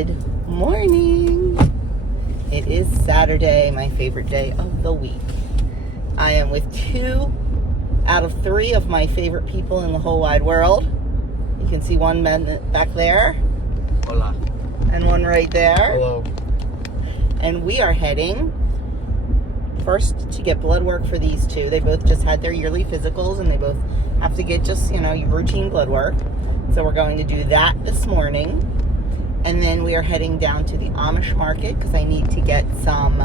Good morning. It is Saturday, my favorite day of the week. I am with 2 out of 3 of my favorite people in the whole wide world. You can see one man back there. Hola. And one right there. Hello. And we are heading first to get blood work for these 2. They both just had their yearly physicals and they both have to get just, routine blood work. So we're going to do that this morning. And then we are heading down to the Amish market because I need to get some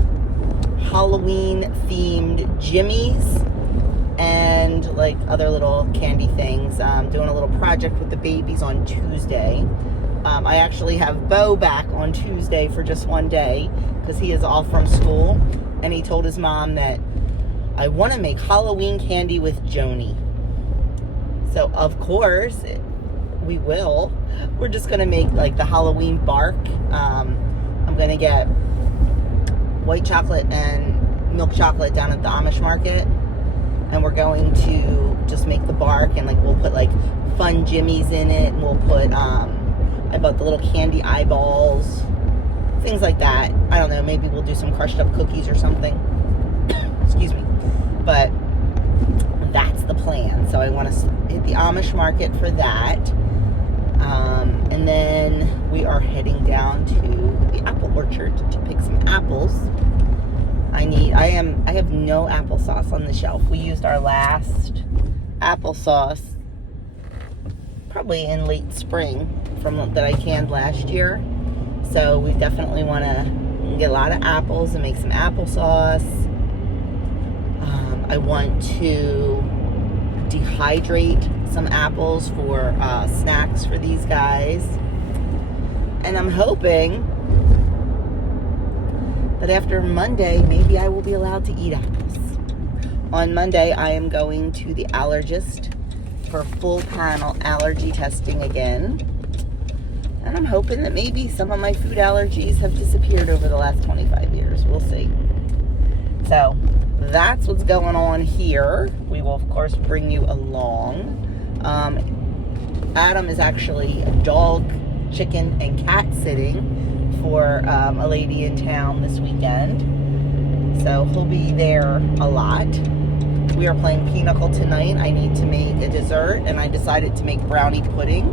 Halloween-themed jimmies and like other little candy things. I'm doing a little project with the babies on Tuesday. I actually have Bo back on Tuesday for just one day because he is off from school. And he told his mom that I want to make Halloween candy with Joni. So, of course, we will. We're just going to make like the Halloween bark. I'm going to get white chocolate and milk chocolate down at the Amish market. And we're going to just make the bark and like we'll put like fun jimmies in it. And we'll put, I bought the little candy eyeballs, things like that. I don't know, maybe we'll do some crushed up cookies or something. Excuse me. But that's the plan. So I want to hit the Amish market for that. And then we are heading down to the apple orchard to pick some apples. I have no applesauce on the shelf. We used our last applesauce probably in late spring that I canned last year. So we definitely want to get a lot of apples and make some applesauce. I want to dehydrate some apples for snacks for these guys. And I'm hoping that after Monday, maybe I will be allowed to eat apples. On Monday, I am going to the allergist for full panel allergy testing again. And I'm hoping that maybe some of my food allergies have disappeared over the last 25 years. We'll see. So that's what's going on here. We will, of course, bring you along. Adam is actually dog, chicken, and cat sitting for a lady in town this weekend. So he'll be there a lot. We are playing pinochle tonight. I need to make a dessert, and I decided to make brownie pudding.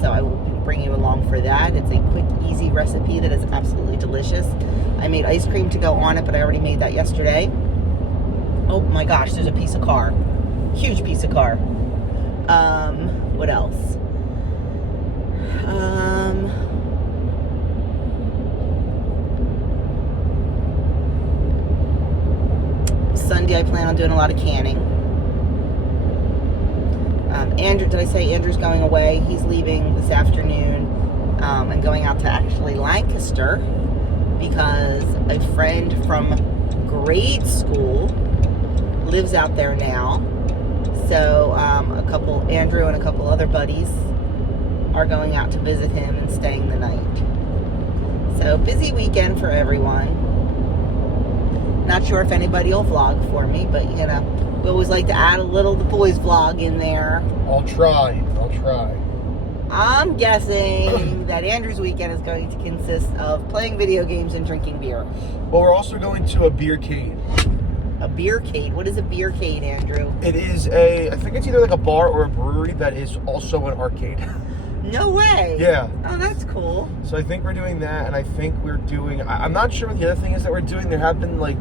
So I will bring you along for that. It's a quick, easy recipe that is absolutely delicious. I made ice cream to go on it, but I already made that yesterday. Oh my gosh, there's a piece of car. Huge piece of car. What else? Sunday I plan on doing a lot of canning. Andrew, did I say Andrew's going away? He's leaving this afternoon and going out to actually Lancaster because a friend from grade school lives out there now. So Andrew and a couple other buddies are going out to visit him and staying the night. So busy weekend for everyone. Not sure if anybody will vlog for me, but we always like to add a little the boys vlog in there. I'll try. I'm guessing that Andrew's weekend is going to consist of playing video games and drinking beer. Well, we're also going to a beercade. A beercade? What is a beercade, Andrew? It is I think it's either like a bar or a brewery that is also an arcade. No way. Yeah. Oh, that's cool. So I think we're doing that, and I think we're doing, I'm not sure what the other thing is that we're doing. There have been like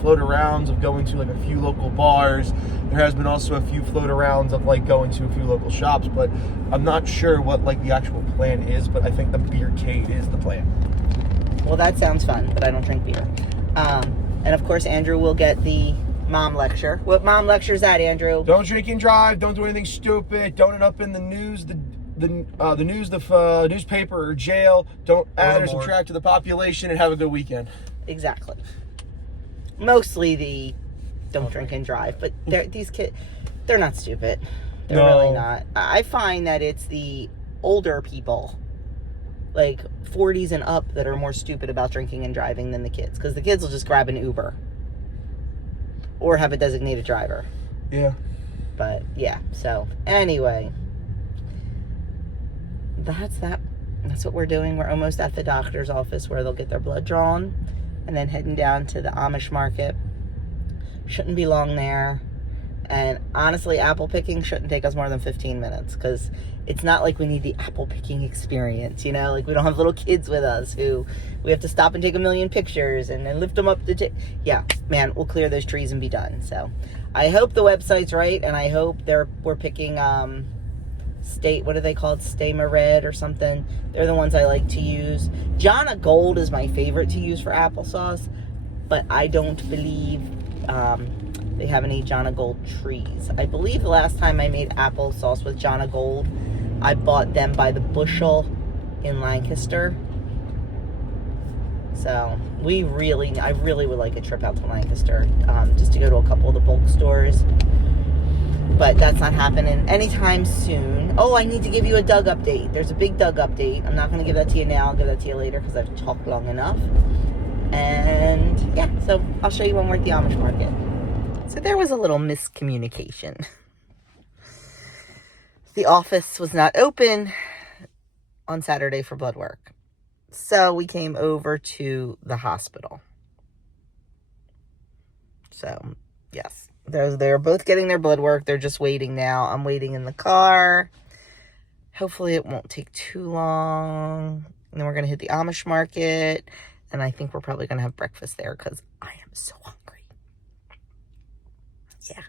float arounds of going to like a few local bars. There has been also a few float arounds of like going to a few local shops, but I'm not sure what like the actual plan is, but I think the beercade is the plan. Well, that sounds fun, but I don't drink beer. And of course, Andrew will get the mom lecture. What mom lecture is that, Andrew? Don't drink and drive. Don't do anything stupid. Don't end up in the news, the newspaper or jail. Don't add or subtract to the population, and have a good weekend. Exactly. Mostly the don't drink and drive, but these kids, they're not stupid. They're really not. I find that it's the older people, like 40s and up, that are more stupid about drinking and driving than the kids, because the kids will just grab an Uber or have a designated driver. Yeah. But yeah, so anyway, that's that. that's what we're doing. We're almost at the doctor's office where they'll get their blood drawn, and then heading down to the Amish market. Shouldn't be long there. And honestly, apple picking shouldn't take us more than 15 minutes, because it's not like we need the apple picking experience, you know? Like, we don't have little kids with us who we have to stop and take a million pictures and then lift them up to yeah, man, we'll clear those trees and be done. So I hope the website's right, and I hope we're picking state, what are they called? Stama Red or something. They're the ones I like to use. Jana Gold is my favorite to use for applesauce, but I don't believe they have any Jana Gold trees. I believe the last time I made applesauce with Jana Gold, I bought them by the bushel in Lancaster. So I really would like a trip out to Lancaster, just to go to a couple of the bulk stores. But that's not happening anytime soon. Oh, I need to give you a Doug update. There's a big Doug update. I'm not going to give that to you now. I'll give that to you later because I've talked long enough. And yeah, so I'll show you when we're at the Amish market. So there was a little miscommunication. The office was not open on Saturday for blood work. So we came over to the hospital. So, yes. They're both getting their blood work. They're just waiting now. I'm waiting in the car. Hopefully it won't take too long. And then we're going to hit the Amish market. And I think we're probably going to have breakfast there because I am so hungry. Yeah.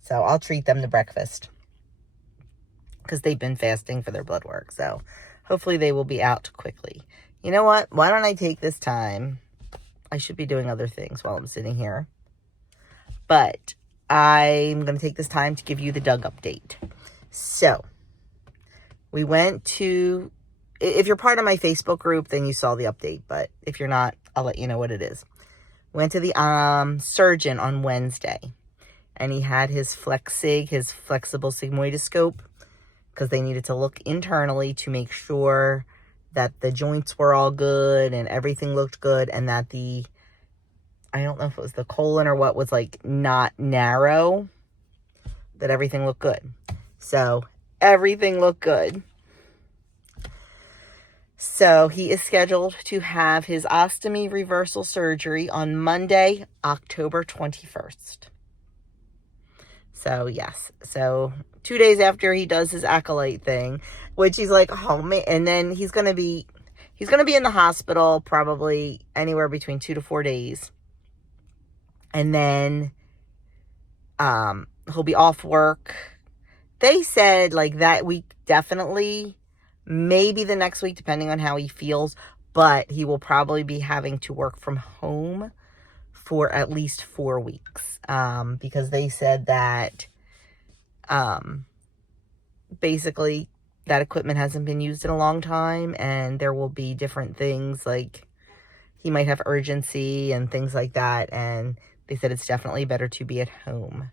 So I'll treat them to breakfast because they've been fasting for their blood work. So hopefully they will be out quickly. You know what? Why don't I take this time? I should be doing other things while I'm sitting here. But I'm going to take this time to give you the Doug update. So we went to, if you're part of my Facebook group, then you saw the update. But if you're not, I'll let you know what it is. Went to the surgeon on Wednesday. And he had his FlexSig, his flexible sigmoidoscope, because they needed to look internally to make sure that the joints were all good and everything looked good, and that I don't know if it was the colon or what, was like not narrow, that everything looked good. So everything looked good. So he is scheduled to have his ostomy reversal surgery on Monday, October 21st. So, yes. So, 2 days after he does his acolyte thing, which he's like, oh, man. And then he's going to be in the hospital probably anywhere between 2 to 4 days. And then he'll be off work. They said, like, that week definitely, maybe the next week, depending on how he feels. But he will probably be having to work from home for at least 4 weeks. Because they said that basically that equipment hasn't been used in a long time, and there will be different things, like he might have urgency and things like that, and they said it's definitely better to be at home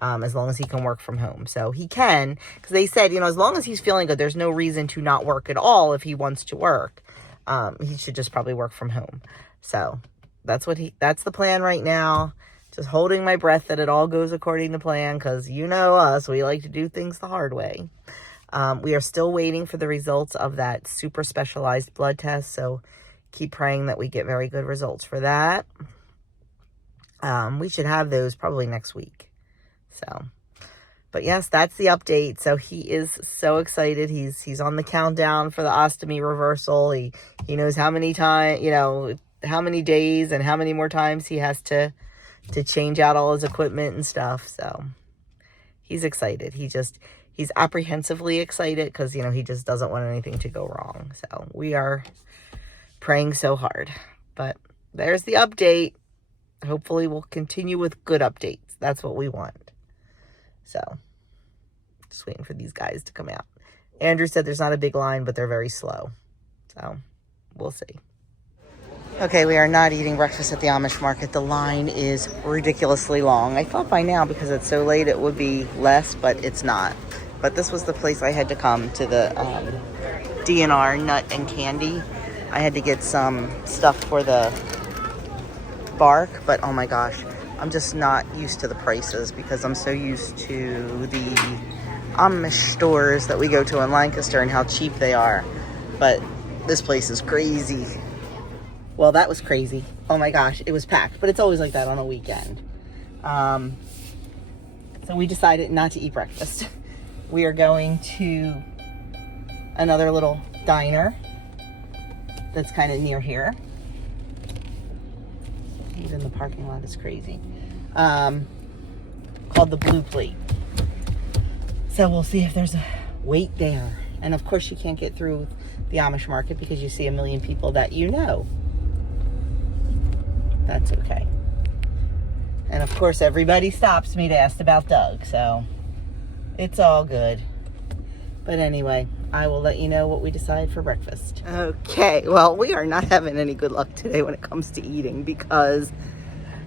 as long as he can work from home. So he can, because they said, you know, as long as he's feeling good, there's no reason to not work at all if he wants to work. He should just probably work from home. So that's the plan right now. Just holding my breath that it all goes according to plan, because you know us, we like to do things the hard way. We are still waiting for the results of that super specialized blood test, so keep praying that we get very good results for that. We should have those probably next week. So, but yes, that's the update. So he is so excited. He's on the countdown for the ostomy reversal. He knows how many times, you know, how many days and how many more times he has to change out all his equipment and stuff. So he's excited. He's apprehensively excited because, you know, he just doesn't want anything to go wrong. So we are praying so hard. But there's the update. Hopefully we'll continue with good updates. That's what we want. So just waiting for these guys to come out. Andrew said there's not a big line, but they're very slow. So we'll see. Okay, we are not eating breakfast at the Amish market. The line is ridiculously long. I thought by now, because it's so late, it would be less, but it's not. But this was the place I had to come, to the DNR Nut and Candy. I had to get some stuff for the bark, but oh my gosh, I'm just not used to the prices because I'm so used to the Amish stores that we go to in Lancaster and how cheap they are. But this place is crazy. Well, that was crazy. Oh my gosh, it was packed. But it's always like that on a weekend. So we decided not to eat breakfast. We are going to another little diner that's kind of near here. Even the parking lot is crazy. Called the Blue Plate. So we'll see if there's a wait there. And of course you can't get through the Amish market because you see a million people that you know. That's okay. And of course everybody stops me to ask about Doug, so it's all good. But anyway, I will let you know what we decide for breakfast. Okay, well, we are not having any good luck today when it comes to eating because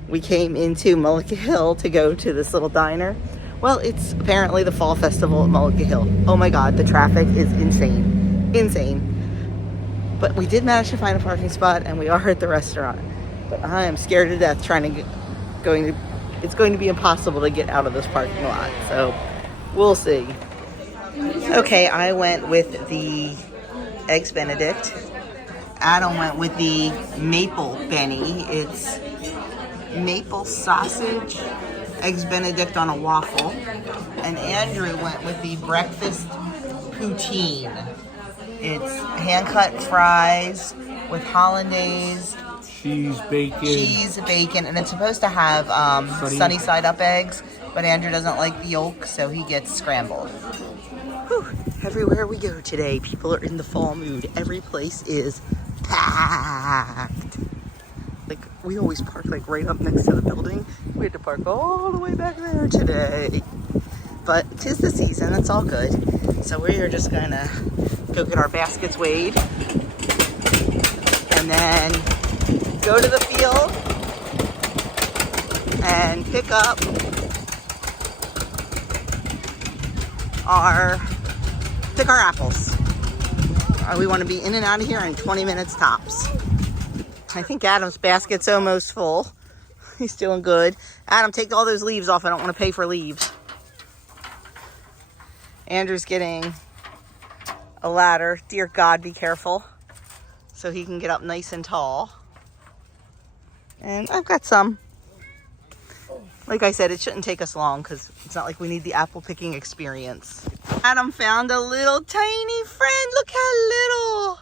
we came into Mullica Hill to go to this little diner. Well, it's apparently the fall festival at Mullica Hill. Oh my God, the traffic is insane. Insane. But we did manage to find a parking spot and we are at the restaurant. But I am scared to death trying to it's going to be impossible to get out of this parking lot. So we'll see. Okay, I went with the Eggs Benedict. Adam went with the Maple Benny. It's maple sausage, Eggs Benedict on a waffle. And Andrew went with the Breakfast Poutine. It's hand-cut fries with hollandaise, cheese, bacon, and it's supposed to have sunny side up eggs, but Andrew doesn't like the yolk, so he gets scrambled. Whew. Everywhere we go today, people are in the fall mood. Every place is packed. Like, we always park like right up next to the building. We had to park all the way back there today. But 'tis the season, it's all good. So we are just gonna go get our baskets weighed and then go to the field and pick up our apples. We want to be in and out of here in 20 minutes tops. I think Adam's basket's almost full. He's doing good. Adam, take all those leaves off. I don't want to pay for leaves. Andrew's getting a ladder. Dear God, be careful. So he can get up nice and tall. And I've got some. Like I said, it shouldn't take us long because it's not like we need the apple picking experience. Adam found a little tiny friend. Look how little.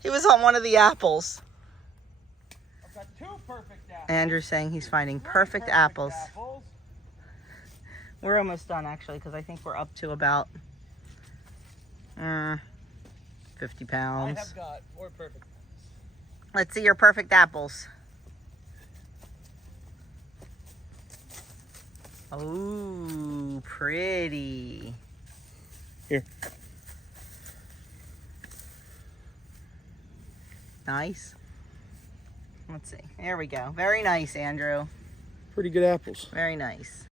He was on one of the apples. I've got two perfect apples. Andrew's saying he's finding perfect apples. We're almost done actually because I think we're up to about 50 pounds. I have got 4 perfect apples. Let's see your perfect apples. Oh, pretty. Here. Nice. Let's see. There we go. Very nice, Andrew. Pretty good apples. Very nice.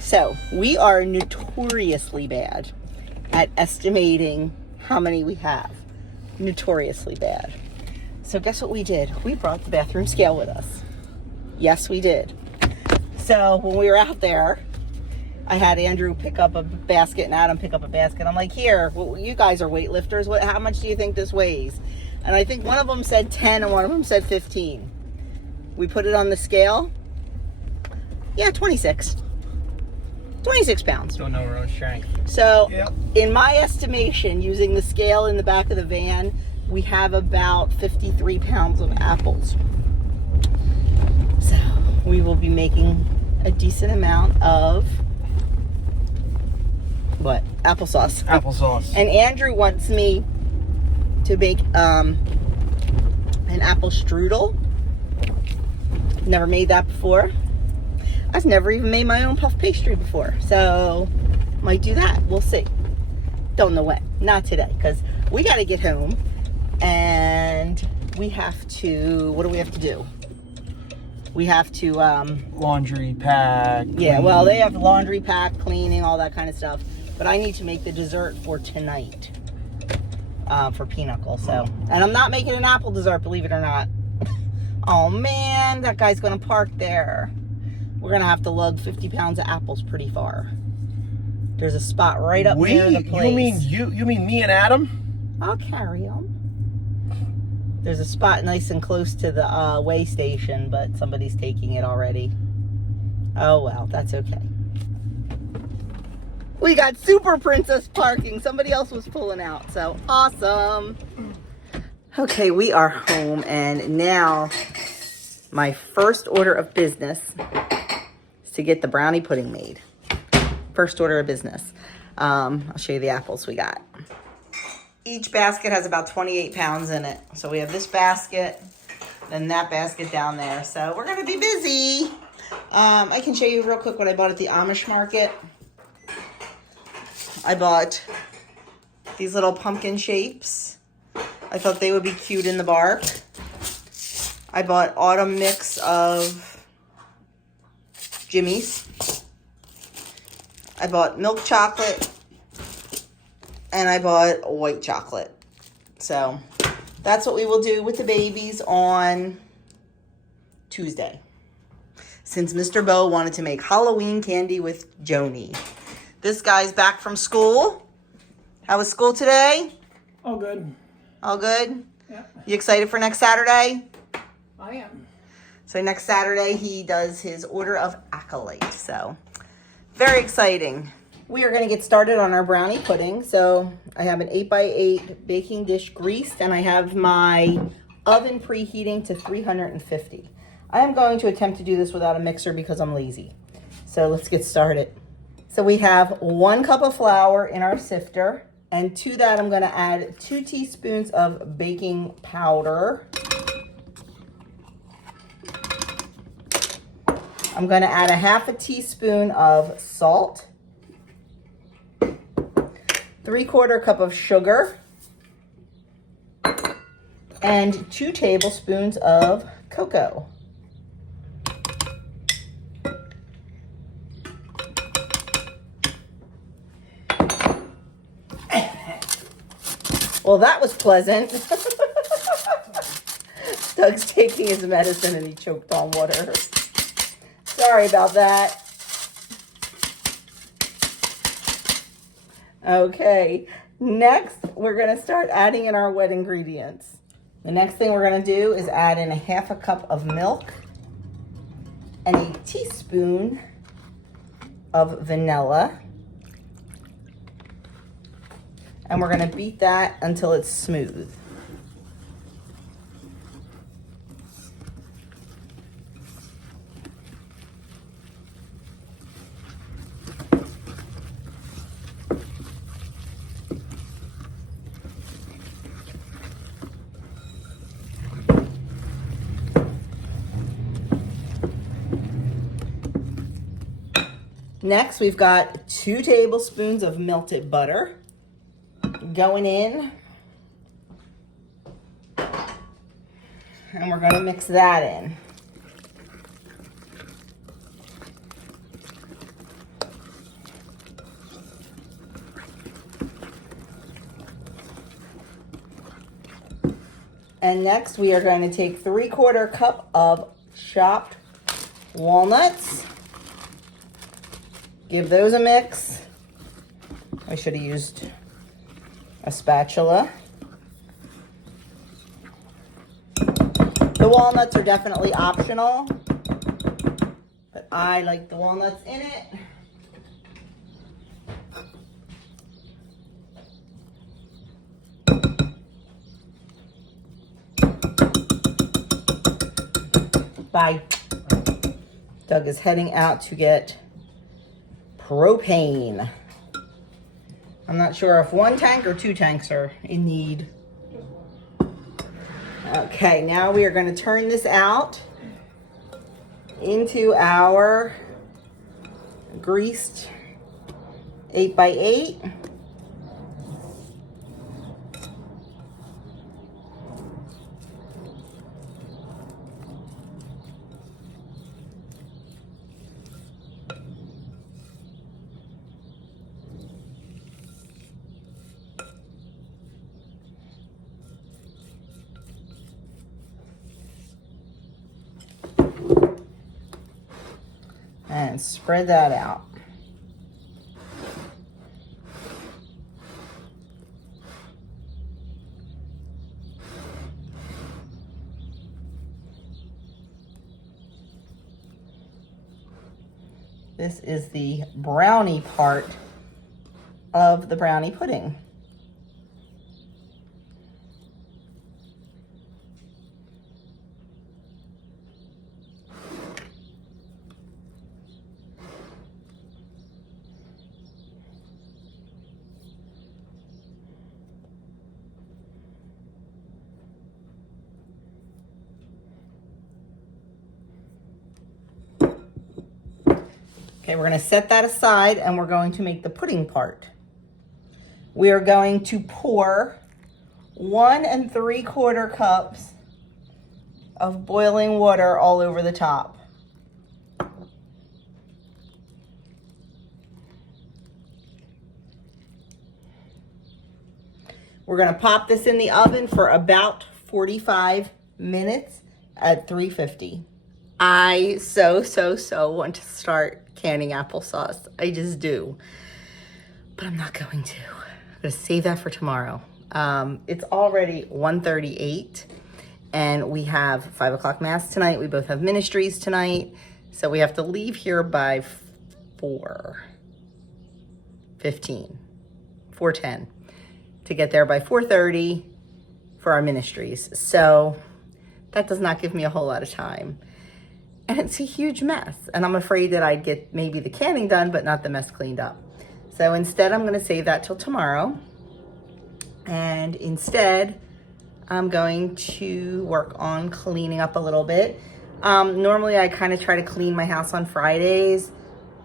So, we are notoriously bad at estimating how many we have. Notoriously bad. So guess what we did? We brought the bathroom scale with us. Yes, we did. So when we were out there, I had Andrew pick up a basket and Adam pick up a basket. I'm like, here, well, you guys are weightlifters. How much do you think this weighs? And I think one of them said 10 and one of them said 15. We put it on the scale. Yeah, 26. 26 pounds. Don't know our own strength. So, Yep. in my estimation, using the scale in the back of the van, we have about 53 pounds of apples. So, we will be making a decent amount of, what? Applesauce. Applesauce. And Andrew wants me to bake an apple strudel. Never made that before. I've never even made my own puff pastry before, so might do that. We'll see. Don't know when. Not today, because we got to get home, and we have to, what do we have to do? We have to, laundry pack. yeah, well, they have laundry pack, cleaning, all that kind of stuff, but I need to make the dessert for tonight. for Pinochle. So, and I'm not making an apple dessert, believe it or not. Oh man, that guy's gonna park there. We're gonna have to lug 50 pounds of apples pretty far. There's a spot right up near the place. You mean me and Adam? I'll carry them. There's a spot nice and close to the way station, but somebody's taking it already. Oh well, that's okay. We got Super Princess parking. Somebody else was pulling out, so awesome. Okay, we are home, and now my first order of business is to get the brownie pudding made. First order of business. I'll show you the apples we got. Each basket has about 28 pounds in it. So we have this basket, then that basket down there. So we're gonna be busy. I can show you real quick what I bought at the Amish market. I bought these little pumpkin shapes. I thought they would be cute in the bark. I bought autumn mix of Jimmy's. I bought milk chocolate. And I bought white chocolate. So that's what we will do with the babies on Tuesday. Since Mr. Bo wanted to make Halloween candy with Joni. This guy's back from school. How was school today? All good. All good? Yeah. You excited for next Saturday? I am. So next Saturday he does his order of acolyte. So very exciting. We are going to get started on our brownie pudding. So I have an 8x8 baking dish greased, and I have my oven preheating to 350. I am going to attempt to do this without a mixer because I'm lazy. So let's get started. So we have 1 cup of flour in our sifter, and to that I'm going to add 2 teaspoons of baking powder. I'm going to add a 1/2 teaspoon of salt, 3/4 cup of sugar, and 2 tablespoons of cocoa. Well, that was pleasant. Doug's taking his medicine and he choked on water. Sorry about that. Okay, next we're gonna start adding in our wet ingredients. The next thing we're gonna do is add in a 1/2 cup of milk and a teaspoon of vanilla. And we're gonna beat that until it's smooth. Next, we've got 2 tablespoons of melted butter going in. And we're going to mix that in. And next, we are going to take 3/4 cup of chopped walnuts. Give those a mix. I should have used a spatula. The walnuts are definitely optional, but I like the walnuts in it. Bye. Doug is heading out to get propane. I'm not sure if 1 tank or 2 tanks are in need. Okay, now we are going to turn this out into our greased 8x8. and spread that out. This is the brownie part of the brownie pudding. Okay, we're going to set that aside and we're going to make the pudding part. We are going to pour 1 3/4 cups of boiling water all over the top. We're going to pop this in the oven for about 45 minutes at 350. I so want to start canning applesauce. I just do. But I'm not going to. I'm going to save that for tomorrow. It's already 1:38 and we have 5 o'clock mass tonight. We both have ministries tonight. So we have to leave here by 4:10 to get there by 4:30 for our ministries. So that does not give me a whole lot of time. And it's a huge mess. And I'm afraid that I'd get maybe the canning done, but not the mess cleaned up. So instead, I'm going to save that till tomorrow. And instead, I'm going to work on cleaning up a little bit. Normally, I kind of try to clean my house on Fridays.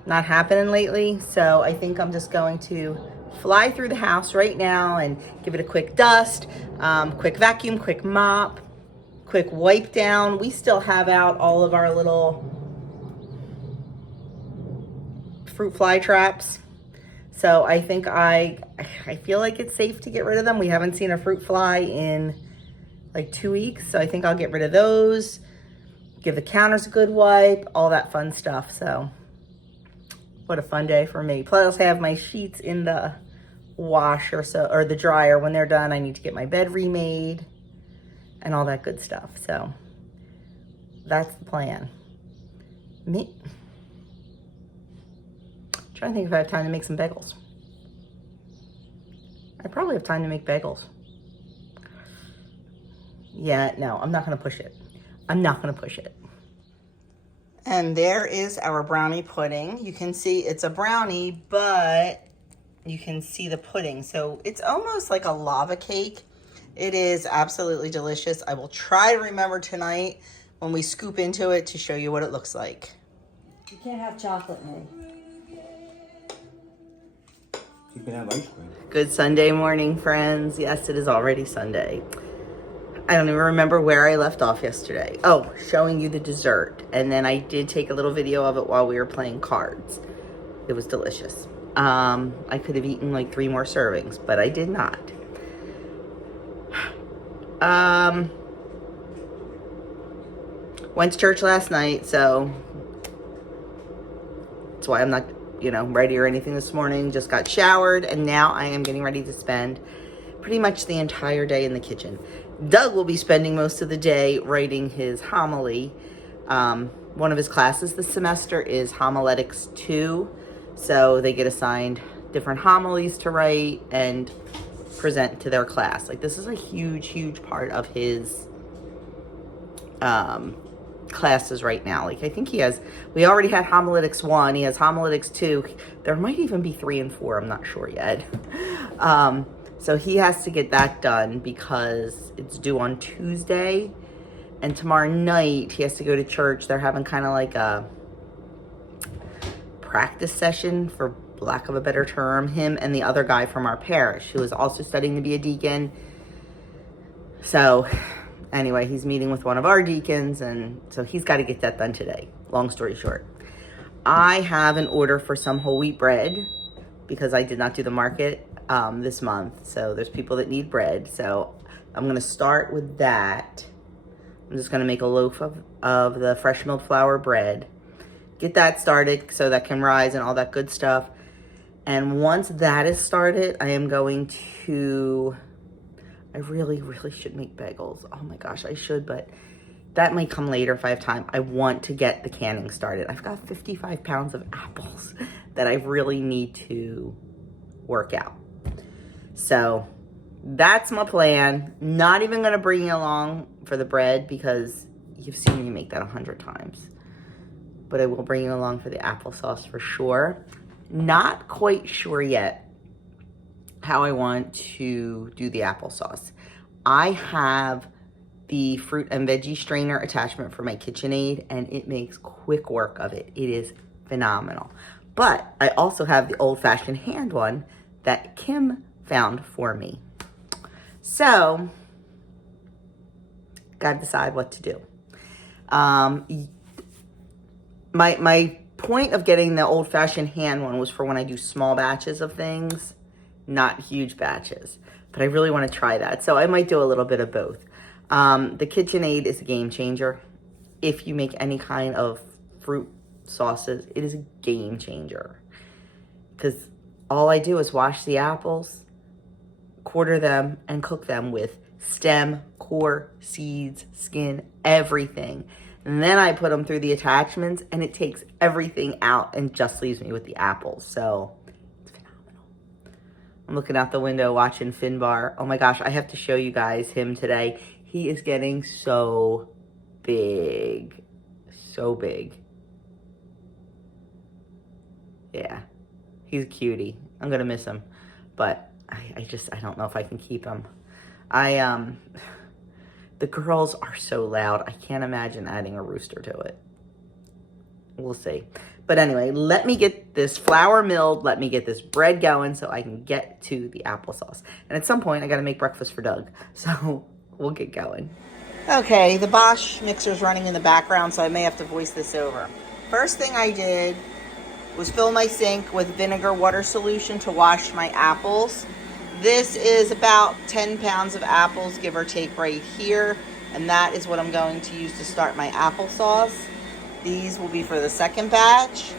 Not happening lately. So I think I'm just going to fly through the house right now and give it a quick dust, quick vacuum, quick mop, quick wipe down. We still have out all of our little fruit fly traps. So I think I feel like it's safe to get rid of them. We haven't seen a fruit fly in like 2 weeks. So I think I'll get rid of those, give the counters a good wipe, all that fun stuff. So what a fun day for me. Plus I have my sheets in the wash or the dryer. When they're done, I need to get my bed remade and all that good stuff. So that's the plan. I'm trying to think if I have time to make some bagels. I probably have time to make bagels. Yeah, no, I'm not gonna push it. I'm not gonna push it. And there is our brownie pudding. You can see it's a brownie, but you can see the pudding. So it's almost like a lava cake. It is absolutely delicious. I will try to remember tonight when we scoop into it to show you what it looks like. You can't have chocolate, May. You can have ice cream. Good Sunday morning, friends. Yes, it is already Sunday. I don't even remember where I left off yesterday. Oh, showing you the dessert. And then I did take a little video of it while we were playing cards. It was delicious. I could have eaten like 3 more servings, but I did not. Went to church last night, so that's why I'm not, ready or anything this morning. Just got showered, and now I am getting ready to spend pretty much the entire day in the kitchen. Doug will be spending most of the day writing his homily. One of his classes this semester is Homiletics 2, so they get assigned different homilies to write and present to their class. Like, this is a huge part of his classes right now. Like, I think we already had Homiletics 1, he has Homiletics 2, there might even be 3 and 4, I'm not sure yet. So he has to get that done because it's due on Tuesday, and tomorrow night he has to go to church. They're having kind of like a practice session, for lack of a better term, him and the other guy from our parish who is also studying to be a deacon. So anyway, he's meeting with one of our deacons, and so he's got to get that done today. Long story short, I have an order for some whole wheat bread because I did not do the market this month. So there's people that need bread. So I'm going to start with that. I'm just going to make a loaf of the fresh milled flour bread. get that started so that can rise and all that good stuff. And once that is started, I am going to, I really should make bagels. Oh my gosh, I should, but that might come later if I have time. I want to get the canning started. I've got 55 pounds of apples that I really need to work out. So that's my plan. Not even gonna bring you along for the bread because you've seen me make that 100 times. But I will bring you along for the applesauce for sure. Not quite sure yet how I want to do the applesauce. I have the fruit and veggie strainer attachment for my KitchenAid, and it makes quick work of it. It is phenomenal. But I also have the old-fashioned hand one that Kim found for me. So, gotta decide what to do. My point of getting the old-fashioned hand one was for when I do small batches of things, not huge batches. But I really want to try that. So I might do a little bit of both. The KitchenAid is a game changer. If you make any kind of fruit sauces, it is a game changer. Because all I do is wash the apples, quarter them, and cook them with stem, core, seeds, skin, everything. And then I put them through the attachments, and it takes everything out and just leaves me with the apples. So it's phenomenal. I'm looking out the window watching Finbar. Oh my gosh, I have to show you guys him today. He is getting so big. So big. Yeah, he's a cutie. I'm gonna miss him. But I don't know if I can keep him. The girls are so loud. I can't imagine adding a rooster to it. We'll see. But anyway, let me get this flour milled. Let me get this bread going so I can get to the applesauce. And at some point, I got to make breakfast for Doug. So we'll get going. Okay, the Bosch mixer's running in the background, so I may have to voice this over. First thing I did was fill my sink with vinegar water solution to wash my apples. This is about 10 pounds of apples, give or take, right here. And that is what I'm going to use to start my applesauce. These will be for the second batch.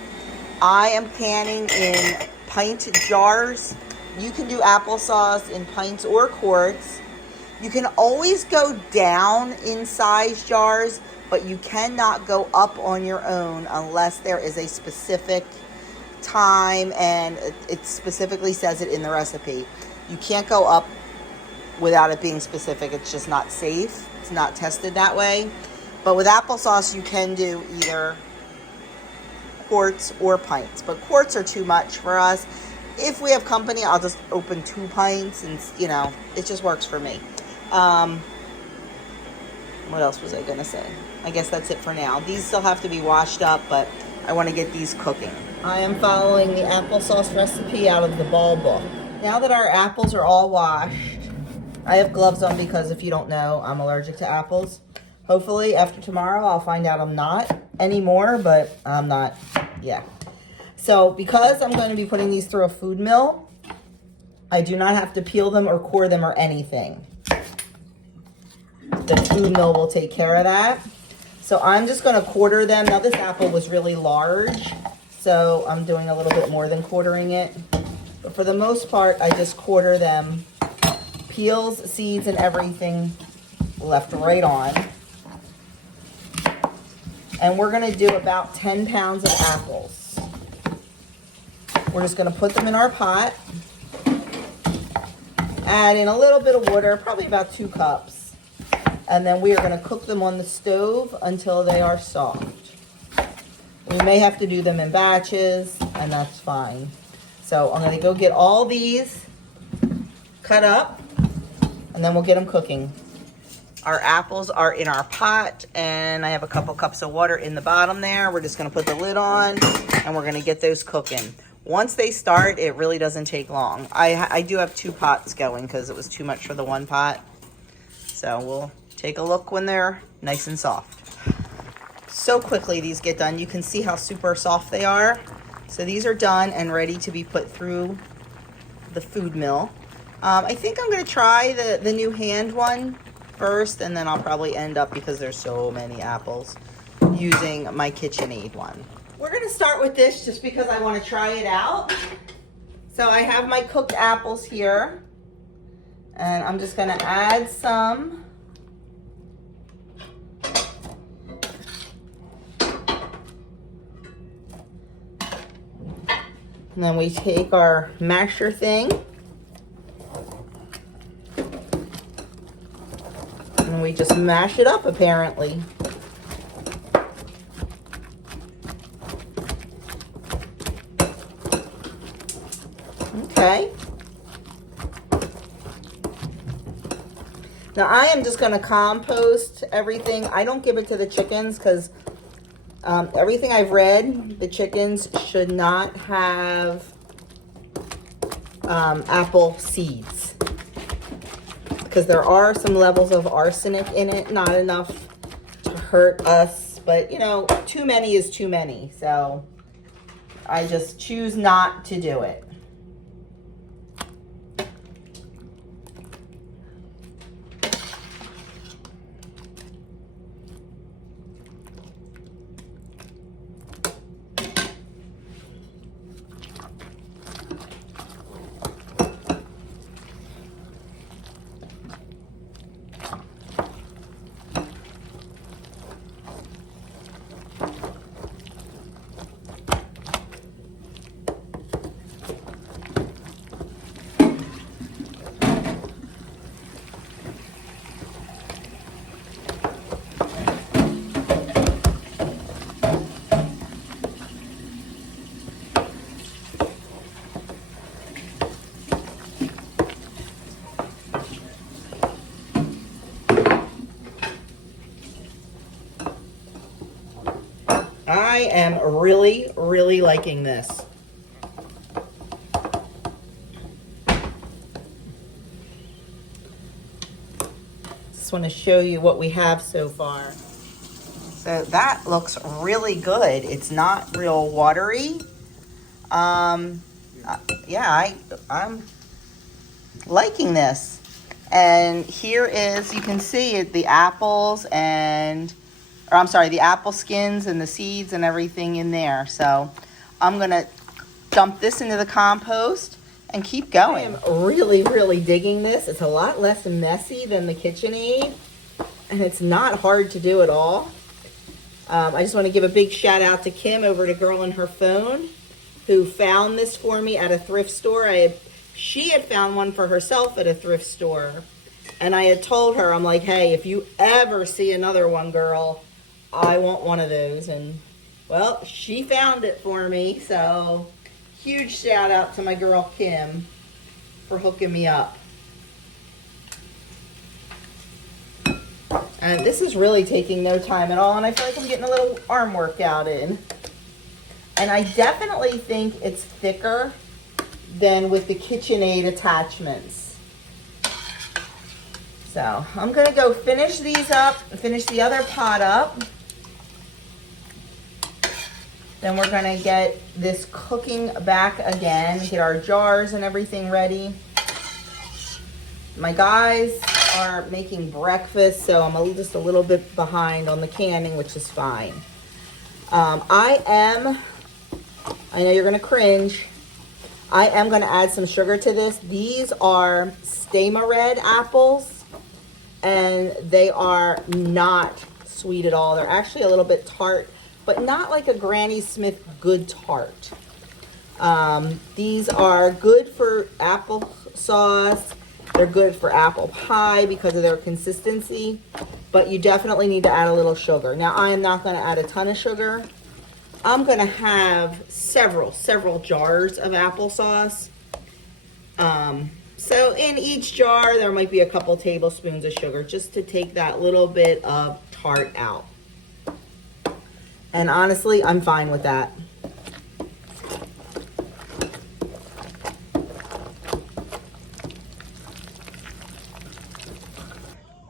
I am canning in pint jars. You can do applesauce in pints or quarts. You can always go down in size jars, but you cannot go up on your own unless there is a specific time, and it specifically says it in the recipe. You can't go up without it being specific. It's just not safe. It's not tested that way. But with applesauce, you can do either quarts or pints. But quarts are too much for us. If we have company, I'll just open 2 pints and, you know, it just works for me. What else was I going to say? I guess that's it for now. These still have to be washed up, but I want to get these cooking. I am following the applesauce recipe out of the ball book. Now that our apples are all washed, I have gloves on because if you don't know, I'm allergic to apples. Hopefully after tomorrow, I'll find out I'm not anymore, but I'm not, yeah. So because I'm going to be putting these through a food mill, I do not have to peel them or core them or anything. The food mill will take care of that. So I'm just going to quarter them. Now this apple was really large, so I'm doing a little bit more than quartering it. But for the most part, I just quarter them. Peels, seeds, and everything left right on. And we're going to do about 10 pounds of apples. We're just going to put them in our pot. Add in a little bit of water, probably about 2 cups. And then we are going to cook them on the stove until they are soft. We may have to do them in batches, and that's fine. So I'm going to go get all these cut up, and then we'll get them cooking. Our apples are in our pot, and I have a couple cups of water in the bottom there. We're just going to put the lid on, and we're going to get those cooking. Once they start, it really doesn't take long. I do have 2 pots going because it was too much for the 1 pot. So we'll take a look when they're nice and soft. So quickly these get done. You can see how super soft they are. So these are done and ready to be put through the food mill. I think I'm going to try the new hand one first, and then I'll probably end up, because there's so many apples, using my KitchenAid one. We're gonna start with this just because I want to try it out. So I have my cooked apples here, and I'm just gonna add some. And then we take our masher thing, and we just mash it up, apparently. Okay. Now I am just going to compost everything. I don't give it to the chickens because everything I've read, the chickens should not have apple seeds because there are some levels of arsenic in it, not enough to hurt us, but you know, too many is too many. So I just choose not to do it. I am really, really liking this. Just want to show you what we have so far. So that looks really good. It's not real watery. Yeah, I'm liking this. And here is, you can see the apples and, or I'm sorry, the apple skins and the seeds and everything in there. So I'm going to dump this into the compost and keep going. I am really, really digging this. It's a lot less messy than the KitchenAid, and it's not hard to do at all. I just want to give a big shout out to Kim over to Girl and Her Phone, who found this for me at a thrift store. She had found one for herself at a thrift store, and I had told her, I'm like, hey, if you ever see another one, girl, I want one of those. And well, she found it for me, so huge shout out to my girl Kim for hooking me up. And this is really taking no time at all, and I feel like I'm getting a little arm workout in. And I definitely think it's thicker than with the KitchenAid attachments. So I'm gonna go finish these up, finish the other pot up. Then we're gonna get this cooking back again, get our jars and everything ready. My guys are making breakfast, so I'm just a little bit behind on the canning, which is fine. I know you're gonna cringe, I am gonna add some sugar to this. These are Stama Red apples, and they are not sweet at all. They're actually a little bit tart, but not like a Granny Smith good tart. These are good for applesauce. They're good for apple pie because of their consistency, but you definitely need to add a little sugar. Now, I am not going to add a ton of sugar. I'm going to have several jars of applesauce. So in each jar, there might be a couple tablespoons of sugar just to take that little bit of tart out. And honestly, I'm fine with that.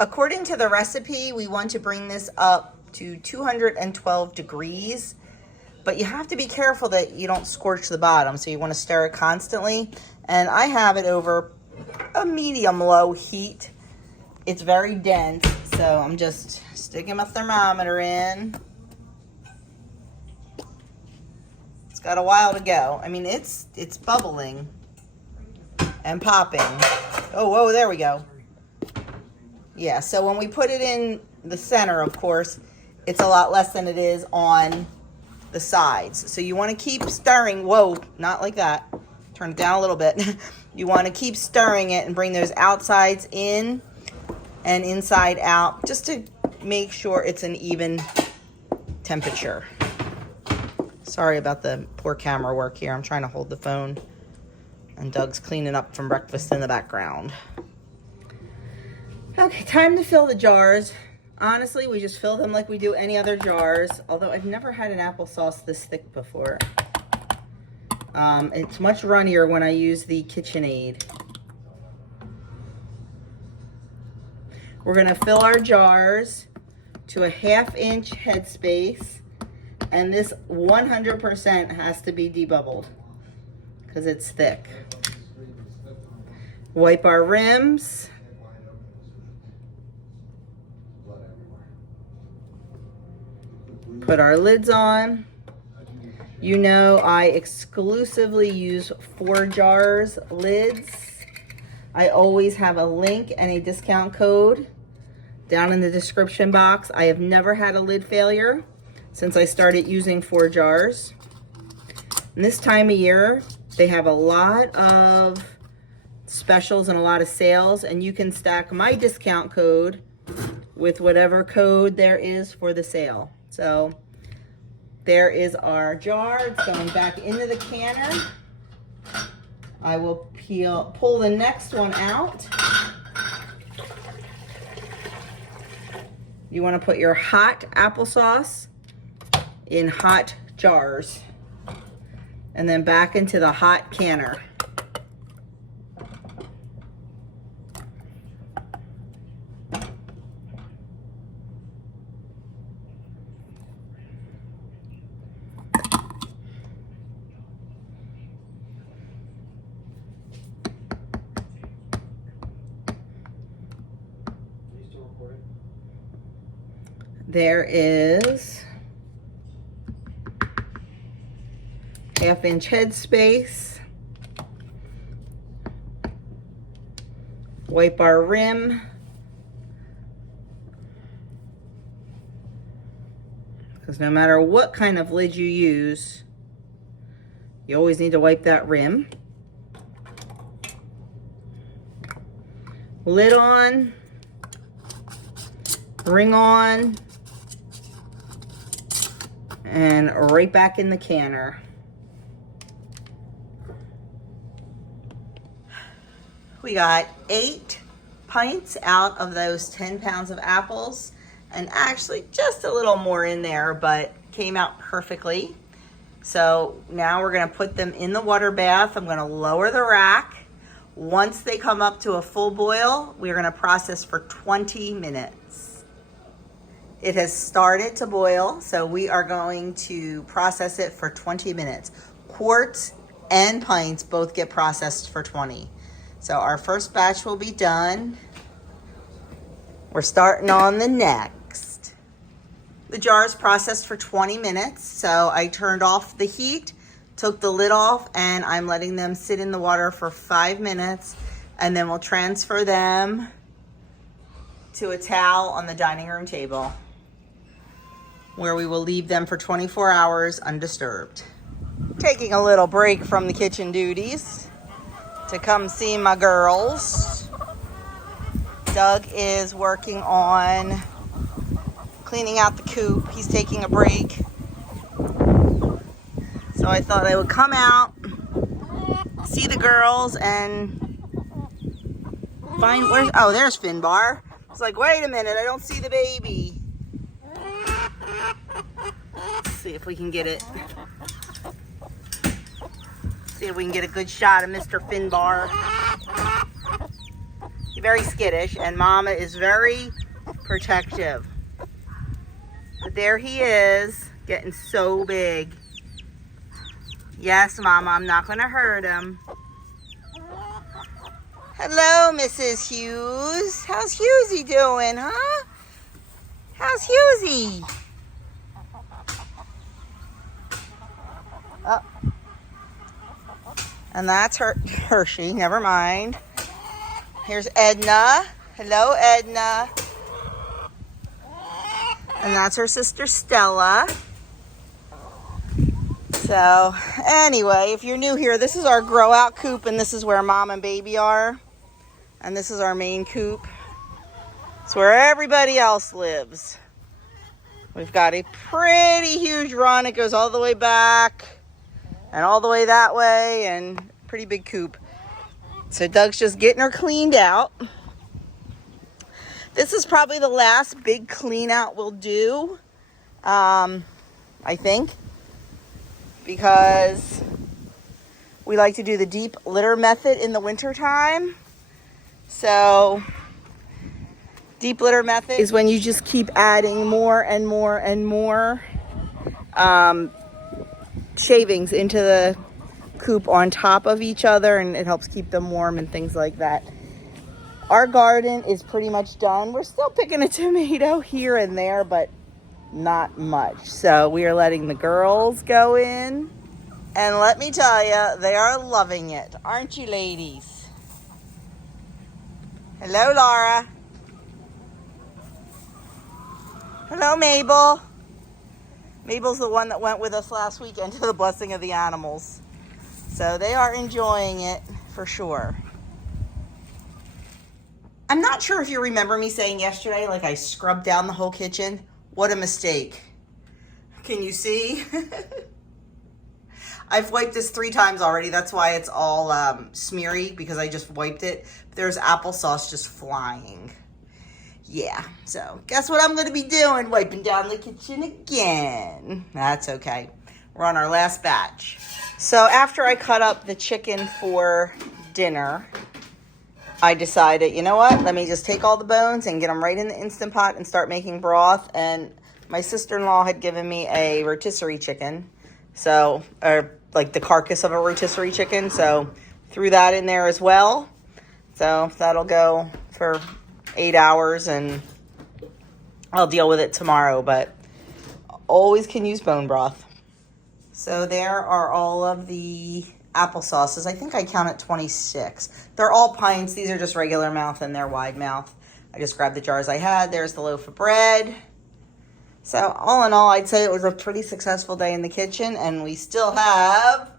According to the recipe, we want to bring this up to 212 degrees, but you have to be careful that you don't scorch the bottom, so you want to stir it constantly. And I have it over a medium-low heat. It's very dense, so I'm just sticking my thermometer in. Got a while to go. I mean, it's bubbling and popping. Oh, whoa, there we go. Yeah, so when we put it in the center, of course, it's a lot less than it is on the sides. So you want to keep stirring. Whoa, not like that. Turn it down a little bit. You want to keep stirring it and bring those outsides in and inside out, just to make sure it's an even temperature. Sorry about the poor camera work here. I'm trying to hold the phone, and Doug's cleaning up from breakfast in the background. Okay, time to fill the jars. Honestly, we just fill them like we do any other jars, although I've never had an applesauce this thick before. It's much runnier when I use the KitchenAid. We're gonna fill our jars to a 1/2 inch headspace, and this 100% has to be debubbled because it's thick. Wipe our rims. Put our lids on. You know I exclusively use 4 jars lids. I always have a link and a discount code down in the description box. I have never had a lid failure since I started using 4 jars. And this time of year, they have a lot of specials and a lot of sales, and you can stack my discount code with whatever code there is for the sale. So there is our jar. It's going back into the canner. I will pull the next one out. You want to put your hot applesauce in hot jars and then back into the hot canner. There is 1/2 inch head space. Wipe our rim. Because no matter what kind of lid you use, you always need to wipe that rim. Lid on. Ring on. And right back in the canner. We got 8 pints out of those 10 pounds of apples, and actually just a little more in there, but came out perfectly. So now we're gonna put them in the water bath. I'm gonna lower the rack. Once they come up to a full boil, we're gonna process for 20 minutes. It has started to boil, so we are going to process it for 20 minutes. Quarts and pints both get processed for 20. So our first batch will be done. We're starting on the next. The jar is processed for 20 minutes, so I turned off the heat, took the lid off, and I'm letting them sit in the water for 5 minutes, and then we'll transfer them to a towel on the dining room table, where we will leave them for 24 hours undisturbed. Taking a little break from the kitchen duties to come see my girls. Doug is working on cleaning out the coop. He's taking a break. So I thought I would come out, see the girls, and find oh, there's Finbar. It's like, wait a minute, I don't see the baby. Let's see if we can get it. See if we can get a good shot of Mr. Finbar. He's very skittish, and Mama is very protective. But there he is, getting so big. Yes, Mama, I'm not going to hurt him. Hello, Mrs. Hughes. How's Hughesy doing, huh? How's Hughesy? Oh, And that's Hershey. Never mind. Here's Edna. Hello, Edna. And that's her sister Stella. So anyway, if you're new here, this is our grow out coop, and this is where mom and baby are. And this is our main coop. It's where everybody else lives. We've got a pretty huge run. It goes all the way back and all the way that way, and pretty big coop. So Doug's just getting her cleaned out. This is probably the last big clean out we'll do, I think, because we like to do the deep litter method in the winter time. So deep litter method is when you just keep adding more and more and more shavings into the coop on top of each other, and it helps keep them warm and things like that. Our garden is pretty much done. We're still picking a tomato here and there, but not much. So we are letting the girls go in, and let me tell you, they are loving it. Aren't you, ladies? Hello, Laura. Hello, Mabel. Mabel's the one that went with us last weekend to the Blessing of the Animals. So they are enjoying it for sure. I'm not sure if you remember me saying yesterday, like I scrubbed down the whole kitchen. What a mistake. Can you see? I've wiped this 3 times already. That's why it's all smeary, because I just wiped it. There's applesauce just flying. Yeah, so guess what I'm going to be doing? Wiping down the kitchen again. That's okay. We're on our last batch. So after I cut up the chicken for dinner, I decided, you know what? Let me just take all the bones and get them right in the Instant Pot and start making broth. And my sister-in-law had given me a rotisserie chicken. So, or like the carcass of a rotisserie chicken. So threw that in there as well. So that'll go for 8 hours, and I'll deal with it tomorrow, but always can use bone broth. So there are all of the applesauces. I think I counted 26. They're all pints. These are just regular mouth, and they're wide mouth. I just grabbed the jars I had. There's the loaf of bread. So all in all, I'd say it was a pretty successful day in the kitchen, and we still have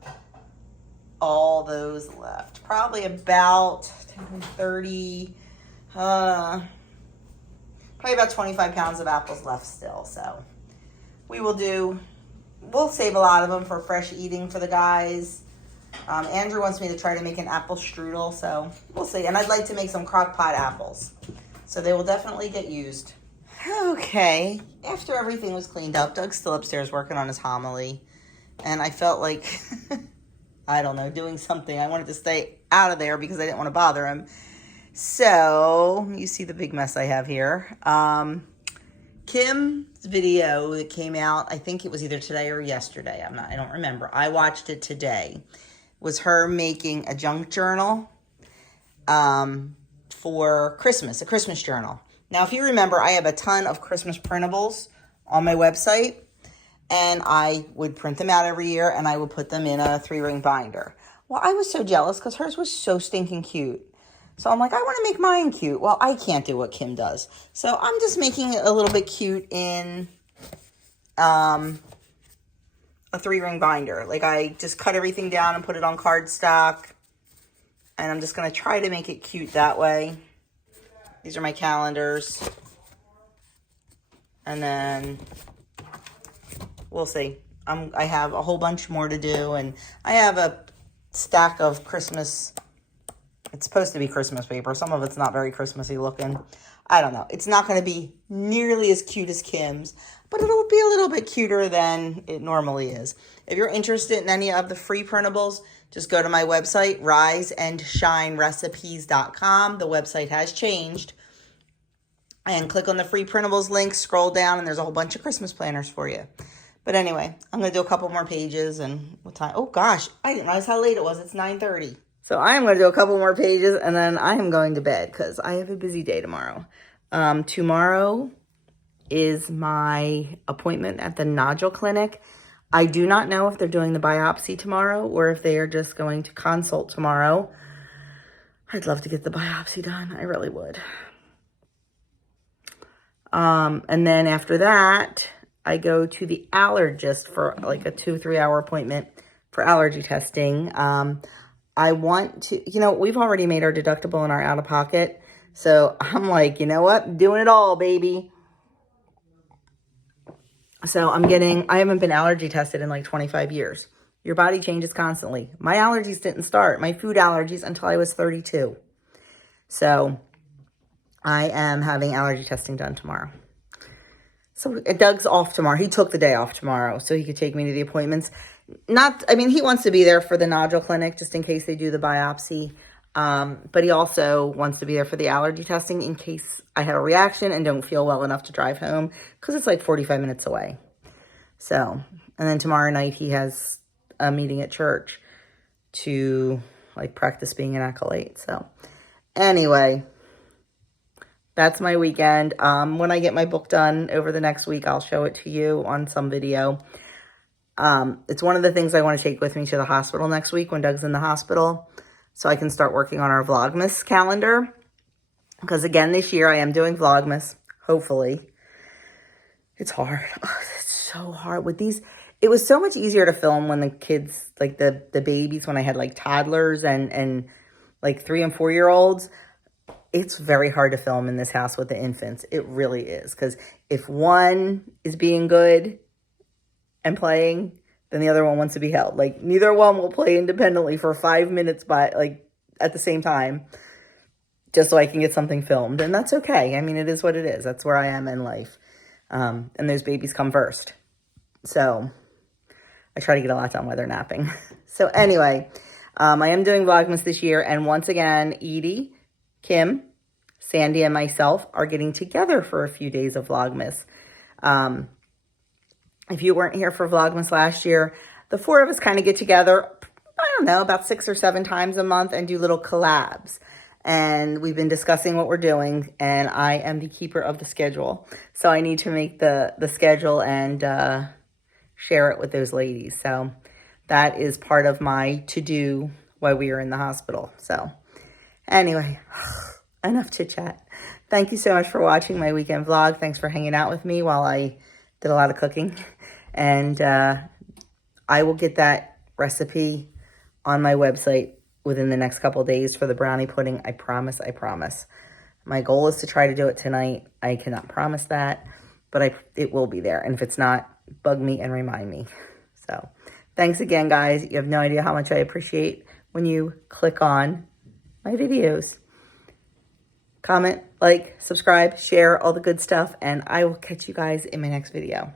all those left. Probably about 30, probably about 25 pounds of apples left still. So we'll save a lot of them for fresh eating for the guys. Andrew wants me to try to make an apple strudel, so we'll see. And I'd like to make some crock pot apples. So they will definitely get used. Okay, after everything was cleaned up, Doug's still upstairs working on his homily. And I felt like, I don't know, doing something. I wanted to stay out of there because I didn't want to bother him. So, you see the big mess I have here. Kim's video that came out, I think it was either today or yesterday. I don't remember. I watched it today. Was her making a junk journal for Christmas, a Christmas journal. Now, if you remember, I have a ton of Christmas printables on my website, and I would print them out every year, and I would put them in a 3-ring binder. Well, I was so jealous because hers was so stinking cute. So I'm like, I want to make mine cute. Well, I can't do what Kim does. So I'm just making it a little bit cute in a 3-ring binder. Like, I just cut everything down and put it on cardstock. And I'm just going to try to make it cute that way. These are my calendars. And then we'll see. I have a whole bunch more to do. And I have a stack of Christmas. It's supposed to be Christmas paper. Some of it's not very Christmassy looking. I don't know. It's not going to be nearly as cute as Kim's, but it'll be a little bit cuter than it normally is. If you're interested in any of the free printables, just go to my website, riseandshinerecipes.com. The website has changed. And click on the free printables link, scroll down, and there's a whole bunch of Christmas planners for you. But anyway, I'm going to do a couple more pages. And what time? Oh, gosh. I didn't realize how late it was. It's 9:30. So I am going to do a couple more pages, and then I am going to bed because I have a busy day tomorrow. Tomorrow is my appointment at the nodule clinic. I do not know if they're doing the biopsy tomorrow or if they are just going to consult tomorrow. I'd love to get the biopsy done. I really would. And then after that, I go to the allergist for like a 2-3 hour appointment for allergy testing. I want to, you know, we've already made our deductible and our out of pocket. So I'm like, you know what? Doing it all, baby. So I haven't been allergy tested in like 25 years. Your body changes constantly. My allergies didn't start, my food allergies, until I was 32. So I am having allergy testing done tomorrow. So Doug's off tomorrow. He took the day off tomorrow so he could take me to the appointments. He wants to be there for the nodule clinic just in case they do the biopsy. But he also wants to be there for the allergy testing in case I have a reaction and don't feel well enough to drive home, because it's like 45 minutes away. So, and then tomorrow night he has a meeting at church to like practice being an acolyte. So anyway, that's my weekend. When I get my book done over the next week, I'll show it to you on some video. It's one of the things I want to take with me to the hospital next week when Doug's in the hospital, so I can start working on our vlogmas calendar. Because again, this year I am doing vlogmas, hopefully. It's hard. Oh, it's so hard with these. It was so much easier to film when the kids, like the babies, when I had like toddlers and like 3 and 4 year olds. It's very hard to film in this house with the infants. It really is. Because if one is being good and playing, then the other one wants to be held. Like neither one will play independently for 5 minutes at the same time, just so I can get something filmed. And that's okay. I mean, it is what it is. That's where I am in life. And those babies come first. So I try to get a lot done while they're napping. So anyway, I am doing Vlogmas this year. And once again, Edie, Kim, Sandy, and myself are getting together for a few days of Vlogmas. If you weren't here for Vlogmas last year, the 4 of us kind of get together, I don't know, about 6 or 7 times a month and do little collabs. And we've been discussing what we're doing, and I am the keeper of the schedule. So I need to make the schedule and share it with those ladies. So that is part of my to-do while we are in the hospital. So anyway, enough chit-chat. Thank you so much for watching my weekend vlog. Thanks for hanging out with me while I did a lot of cooking. And I will get that recipe on my website within the next couple of days for the brownie pudding. I promise, I promise. My goal is to try to do it tonight. I cannot promise that, but it will be there. And if it's not, bug me and remind me. So thanks again, guys. You have no idea how much I appreciate when you click on my videos. Comment, like, subscribe, share, all the good stuff. And I will catch you guys in my next video.